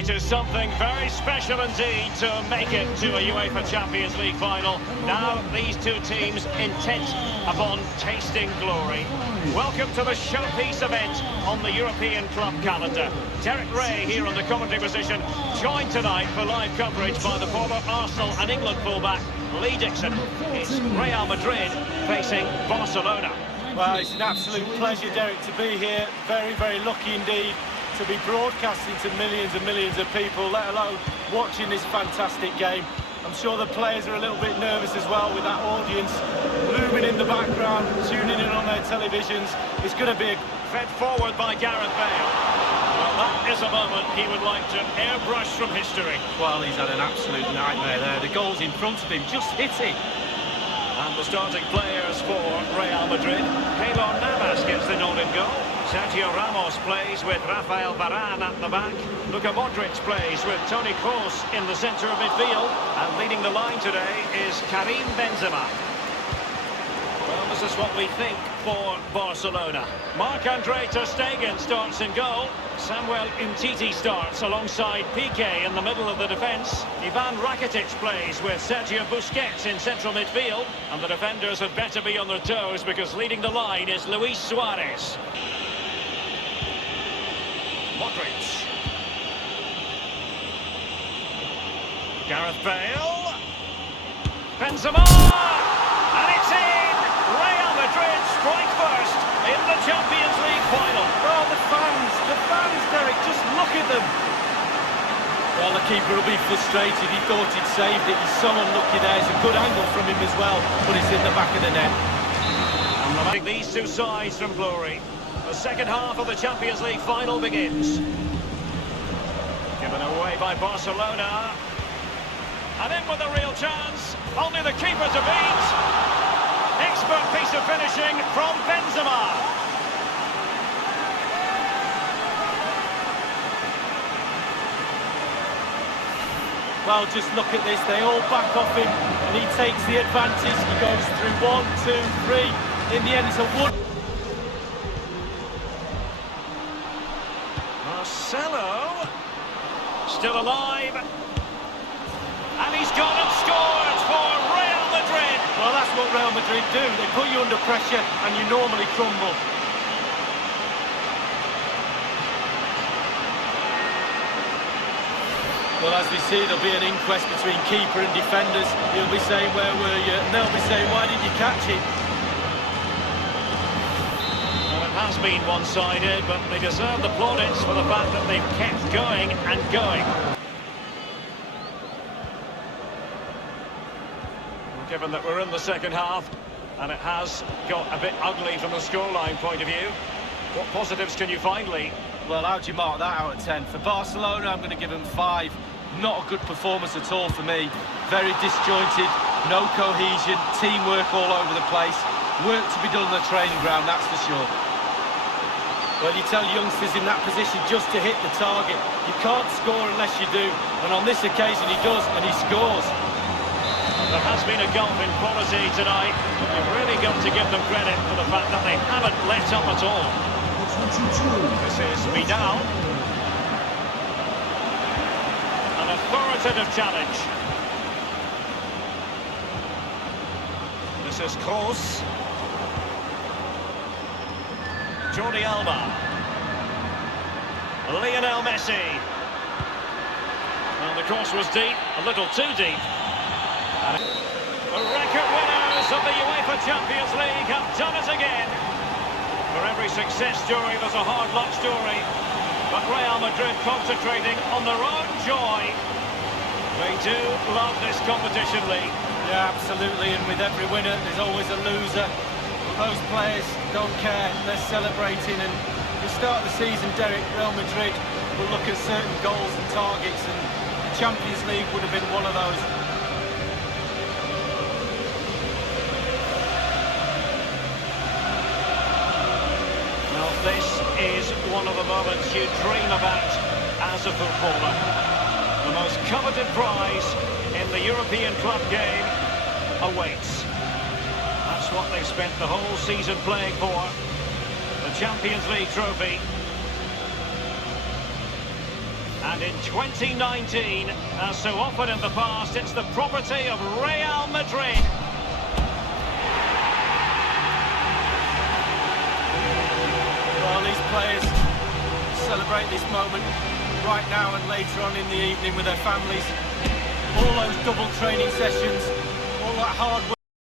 It is something very special indeed to make it to a UEFA Champions League final. Now these two teams intent upon tasting glory. Welcome to the showpiece event on the European club calendar. Derek Ray here on the commentary position, joined tonight for live coverage by the former Arsenal and England fullback Lee Dixon. It's Real Madrid facing Barcelona. Well, it's an absolute pleasure, Derek, to be here. Very, very lucky indeed to be broadcasting to millions and millions of people, let alone watching this fantastic game. I'm sure the players are a little bit nervous as well with that audience looming in the background, tuning in on their televisions. It's going to be fed forward by Gareth Bale. Well, that is a moment he would like to airbrush from history. Well, he's had an absolute nightmare there. The goal's in front of him, just hit it. And the starting players for Real Madrid. Keylor Navas gets the nod in goal. Sergio Ramos plays with Rafael Varane at the back. Luka Modric plays with Toni Kroos in the centre of midfield. And leading the line today is Karim Benzema. Well, this is what we think for Barcelona. Marc-Andre ter Stegen starts in goal. Samuel Umtiti starts alongside Piqué in the middle of the defence. Ivan Rakitic plays with Sergio Busquets in central midfield. And the defenders had better be on their toes because leading the line is Luis Suarez. Modric. Gareth Bale. Benzema! And it's in! Real Madrid strike first in the Champions League final. Oh, the fans, Derek, just look at them. Well, the keeper will be frustrated. He thought he'd saved it. He's so unlucky there. It's a good angle from him as well, but it's in the back of the net. And these two sides from glory. The second half of the Champions League final begins. Given away by Barcelona. And in with a real chance. Only the keeper to beat. Expert piece of finishing from Benzema. Well, just look at this. They all back off him, and he takes the advantage. He goes through 1, 2, 3. In the end, it's a wood. Marcelo, still alive, and he's gone and scored for Real Madrid. Well, that's what Real Madrid do. They put you under pressure and you normally crumble. Well, as we see, there'll be an inquest between keeper and defenders. He'll be saying, where were you? And they'll be saying, why didn't you catch it? Has been one-sided, but they deserve the plaudits for the fact that they've kept going and going. Given that we're in the second half, and it has got a bit ugly from the scoreline point of view, what positives can you find, Lee? Well, how do you mark that out of 10? For Barcelona, I'm going to give them 5. Not a good performance at all for me. Very disjointed, no cohesion, teamwork all over the place. Work to be done on the training ground, that's for sure. Well, you tell youngsters in that position just to hit the target. You can't score unless you do. And on this occasion, he does, and he scores. There has been a gulf in quality tonight, but you've really got to give them credit for the fact that they haven't let up at all. This is Vidal. An authoritative challenge. This is Kroos. Jordi Alba. Lionel Messi. Well, the cross was deep, a little too deep. And the record winners of the UEFA Champions League have done it again. For every success story, there's a hard luck story. But Real Madrid concentrating on their own joy. They do love this competition, Lee. Yeah, absolutely, and with every winner, there's always a loser. Those players don't care, they're celebrating, and at the start of the season, Derek, Real Madrid will look at certain goals and targets, and the Champions League would have been one of those. Now, this is one of the moments you dream about as a footballer. The most coveted prize in the European club game awaits. That's what they've spent the whole season playing for. The Champions League trophy. And in 2019, as so often in the past, it's the property of Real Madrid. Well, these players celebrate this moment right now and later on in the evening with their families. All those double training sessions, all that hard work.